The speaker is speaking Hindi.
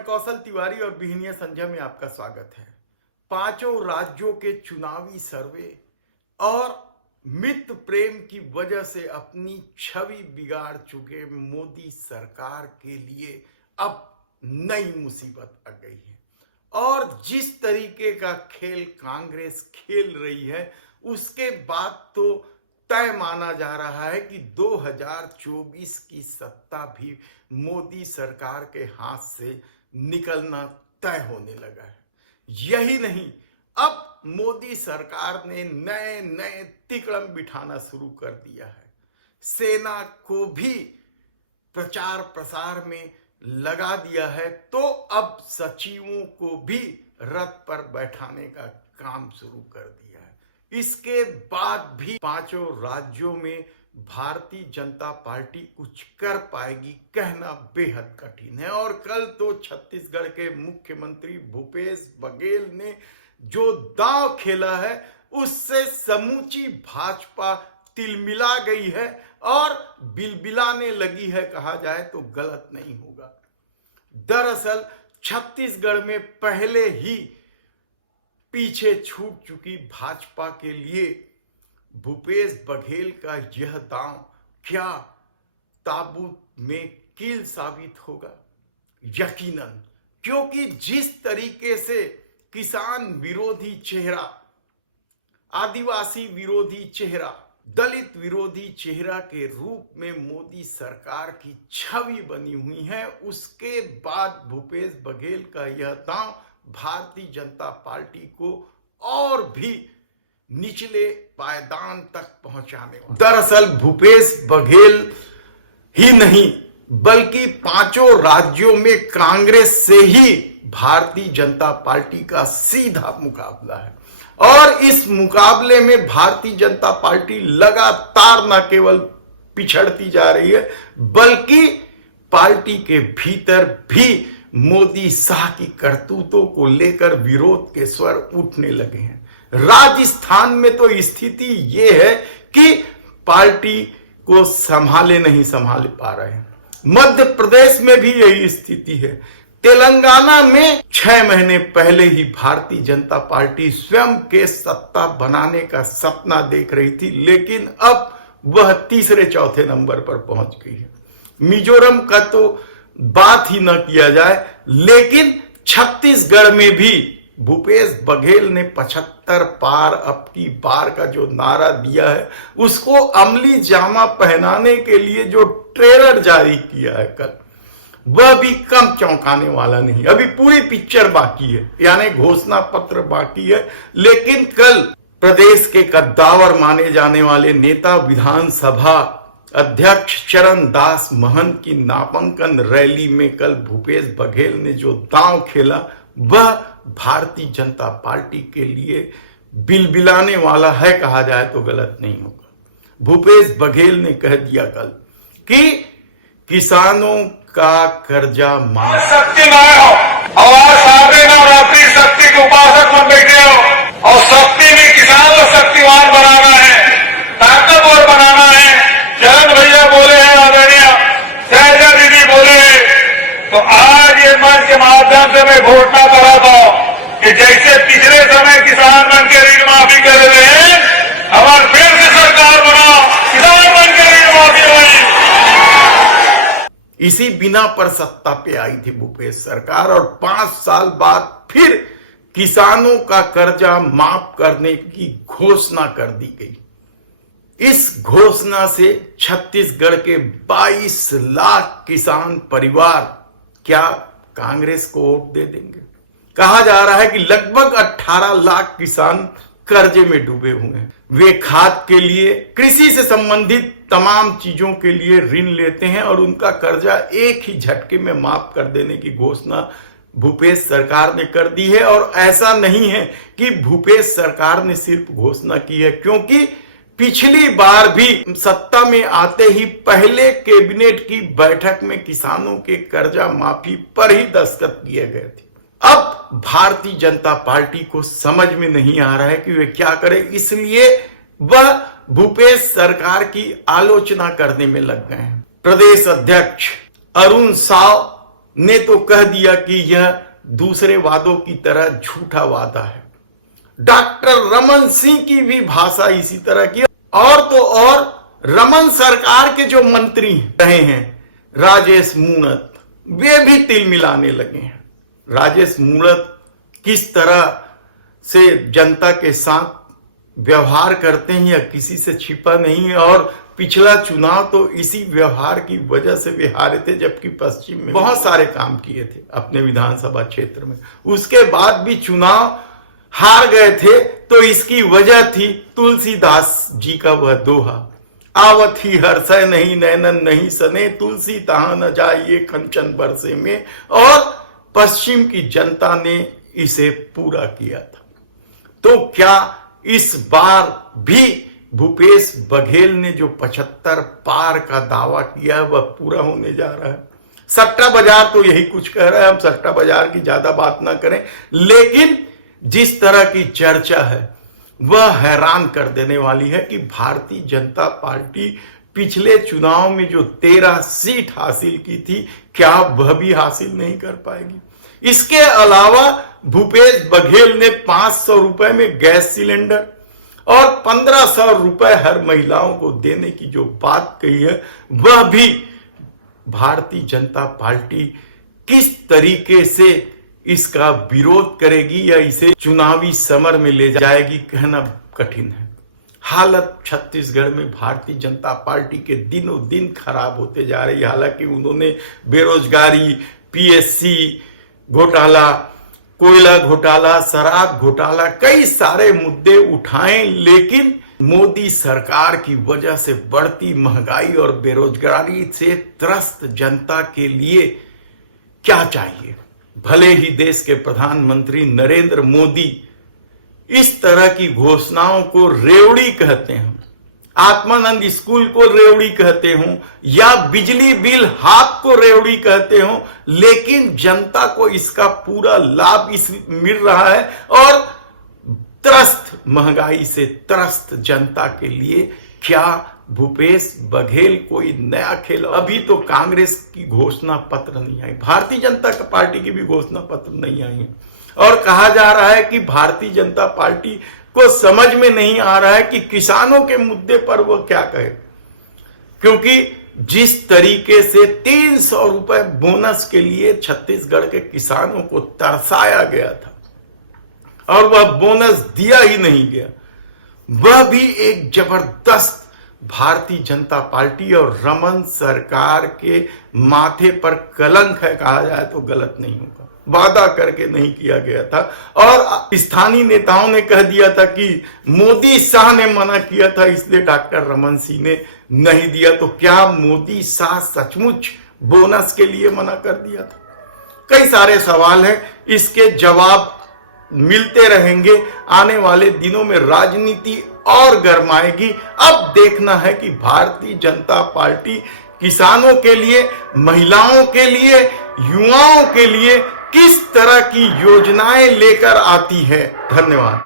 मैं कौशल तिवारी और बिहनिया संध्या में आपका स्वागत है। पांचों राज्यों के चुनावी सर्वे और मित्र प्रेम की वजह से अपनी छवि बिगाड़ चुके मोदी सरकार के लिए अब नई मुसीबत आ गई है और जिस तरीके का खेल कांग्रेस खेल रही है उसके बाद तो तय माना जा रहा है कि 2024 की सत्ता भी मोदी सरकार के हाथ से निकलना तय होने लगा है। यही नहीं, अब मोदी सरकार ने नए नए तिकड़म बिठाना शुरू कर दिया है। सेना को भी प्रचार प्रसार में लगा दिया है, तो अब सचिवों को भी रथ पर बैठाने का काम शुरू कर दिया है। इसके बाद भी पांचों राज्यों में भारतीय जनता पार्टी कुछ कर पाएगी कहना बेहद कठिन है। और कल तो छत्तीसगढ़ के मुख्यमंत्री भूपेश बघेल ने जो दांव खेला है उससे समूची भाजपा तिलमिला गई है और बिलबिलाने लगी है, कहा जाए तो गलत नहीं होगा। दरअसल छत्तीसगढ़ में पहले ही पीछे छूट चुकी भाजपा के लिए भूपेश बघेल का यह दांव क्या ताबूत में कील साबित होगा? यकीनन, क्योंकि जिस तरीके से किसान विरोधी चेहरा, आदिवासी विरोधी चेहरा, दलित विरोधी चेहरा के रूप में मोदी सरकार की छवि बनी हुई है, उसके बाद भूपेश बघेल का यह दांव भारतीय जनता पार्टी को और भी निचले पायदान तक पहुंचाने वाला। दरअसल भूपेश बघेल ही नहीं बल्कि पांचों राज्यों में कांग्रेस से ही भारतीय जनता पार्टी का सीधा मुकाबला है और इस मुकाबले में भारतीय जनता पार्टी लगातार न केवल पिछड़ती जा रही है बल्कि पार्टी के भीतर भी मोदी शाह की करतूतों को लेकर विरोध के स्वर उठने लगे हैं। राजस्थान में तो स्थिति यह है कि पार्टी को नहीं संभाल पा रहे हैं। मध्य प्रदेश में भी यही स्थिति है। तेलंगाना में 6 महीने पहले ही भारतीय जनता पार्टी स्वयं के सत्ता बनाने का सपना देख रही थी, लेकिन अब वह तीसरे चौथे नंबर पर पहुंच गई है। मिजोरम का तो बात ही न किया जाए, लेकिन छत्तीसगढ़ में भी भूपेश बघेल ने 75 पार अब की बार का जो नारा दिया है उसको अमली जामा पहनाने के लिए जो ट्रेलर जारी किया है कल, वह भी कम चौंकाने वाला नहीं। अभी पूरी पिक्चर बाकी है, यानी घोषणा पत्र बाकी है, लेकिन कल प्रदेश के कद्दावर माने जाने वाले नेता विधानसभा अध्यक्ष चरण दास महंत की नामांकन रैली में कल भूपेश बघेल ने जो दांव खेला वह भारतीय जनता पार्टी के लिए बिलबिलाने वाला है, कहा जाए तो गलत नहीं होगा। भूपेश बघेल ने कह दिया कल कि किसानों का कर्जा माफ, शक्ति लाए हो और सारे नवरात्रि शक्ति के उपासक बन बैठे हो और शक्ति में किसान को शक्तिवान बनाना है, ताकतवर बनाना है। जयंत भैया बोले हैं, आदरणीय शैलजा दीदी बोले हैं, तो आज ये मंच के माध्यम से मैं घोषणा करा था कि जैसे पिछले समय किसान बन के ऋण माफी कर रहे हैं, हमारे फिर से सरकार बना, किसान बन के ऋण माफी हुई। इसी बिना पर सत्ता पे आई थी भूपेश सरकार और 5 साल बाद फिर किसानों का कर्जा माफ करने की घोषणा कर दी गई। इस घोषणा से छत्तीसगढ़ के 22 लाख किसान परिवार क्या कांग्रेस को वोट दे देंगे? कहा जा रहा है कि लगभग 18 लाख किसान कर्जे में डूबे हुए हैं। वे खाद के लिए, कृषि से संबंधित तमाम चीजों के लिए ऋण लेते हैं और उनका कर्जा एक ही झटके में माफ कर देने की घोषणा भूपेश सरकार ने कर दी है। और ऐसा नहीं है कि भूपेश सरकार ने सिर्फ घोषणा की है, क्योंकि पिछली बार भी सत्ता में आते ही पहले कैबिनेट की बैठक में किसानों के कर्जा माफी पर ही दस्तखत किए गए थे। अब भारतीय जनता पार्टी को समझ में नहीं आ रहा है कि वे क्या करें, इसलिए वह भूपेश सरकार की आलोचना करने में लग गए हैं। प्रदेश अध्यक्ष अरुण साव ने तो कह दिया कि यह दूसरे वादों की तरह झूठा वादा है। डॉक्टर रमन सिंह की भी भाषा इसी तरह की। और तो और रमन सरकार के जो मंत्री रहे हैं राजेश मूणत, वे भी तिल मिलाने लगे हैं। राजेश मूणत किस तरह से जनता के साथ व्यवहार करते हैं, या किसी से छिपा नहीं है। और पिछला चुनाव तो इसी व्यवहार की वजह से वे हारे थे, जबकि पश्चिम में बहुत सारे काम किए थे अपने विधानसभा क्षेत्र में। उसके बाद भी चुनाव हार गए थे, तो इसकी वजह थी तुलसीदास जी का वह दोहा, आवत ही हर्षय नहीं नैनन नहीं सने, तुलसी तहां न जाइए कंचन बरसे में। और पश्चिम की जनता ने इसे पूरा किया था। तो क्या इस बार भी भूपेश बघेल ने जो 75 पार का दावा किया वह पूरा होने जा रहा है? सट्टा बाजार तो यही कुछ कह रहा है, हम सट्टा बाजार की ज्यादा बात ना करें, लेकिन जिस तरह की चर्चा है वह हैरान कर देने वाली है कि भारतीय जनता पार्टी पिछले चुनाव में जो 13 सीट हासिल की थी, क्या वह भी हासिल नहीं कर पाएगी। इसके अलावा भूपेश बघेल ने 500 रुपए में गैस सिलेंडर और 1500 रुपए हर महिलाओं को देने की जो बात कही है, वह भी भारतीय जनता पार्टी किस तरीके से इसका विरोध करेगी या इसे चुनावी समर में ले जाएगी, कहना कठिन है। हालत छत्तीसगढ़ में भारतीय जनता पार्टी के दिनों दिन खराब होते जा रही है। हालांकि उन्होंने बेरोजगारी, पीएससी घोटाला, कोयला घोटाला, शराब घोटाला, कई सारे मुद्दे उठाए, लेकिन मोदी सरकार की वजह से बढ़ती महंगाई और बेरोजगारी से त्रस्त जनता के लिए क्या चाहिए। भले ही देश के प्रधानमंत्री नरेंद्र मोदी इस तरह की घोषणाओं को रेवड़ी कहते हैं, आत्मानंद स्कूल को रेवड़ी कहते हो, या बिजली बिल हाफ को रेवड़ी कहते हो, लेकिन जनता को इसका पूरा लाभ मिल रहा है। और त्रस्त महंगाई से त्रस्त जनता के लिए क्या भूपेश बघेल कोई नया खेल? अभी तो कांग्रेस की घोषणा पत्र नहीं आई, भारतीय जनता पार्टी की भी घोषणा पत्र नहीं आई है, और कहा जा रहा है कि भारतीय जनता पार्टी को समझ में नहीं आ रहा है कि किसानों के मुद्दे पर वो क्या कहे, क्योंकि जिस तरीके से 300 रुपए बोनस के लिए छत्तीसगढ़ के किसानों को तरसाया गया था और वह बोनस दिया ही नहीं गया, वह भी एक जबरदस्त भारतीय जनता पार्टी और रमन सरकार के माथे पर कलंक है, कहा जाए तो गलत नहीं होगा। वादा करके नहीं किया गया था, और स्थानीय नेताओं ने कह दिया था कि मोदी शाह ने मना किया था, इसलिए डॉक्टर रमन सिंह ने नहीं दिया। तो क्या मोदी शाह सचमुच बोनस के लिए मना कर दिया था? कई सारे सवाल हैं, इसके जवाब मिलते रहेंगे। आने वाले दिनों में राजनीति और गरमाएगी। अब देखना है कि भारतीय जनता पार्टी किसानों के लिए, महिलाओं के लिए, युवाओं के लिए किस तरह की योजनाएं लेकर आती है। धन्यवाद।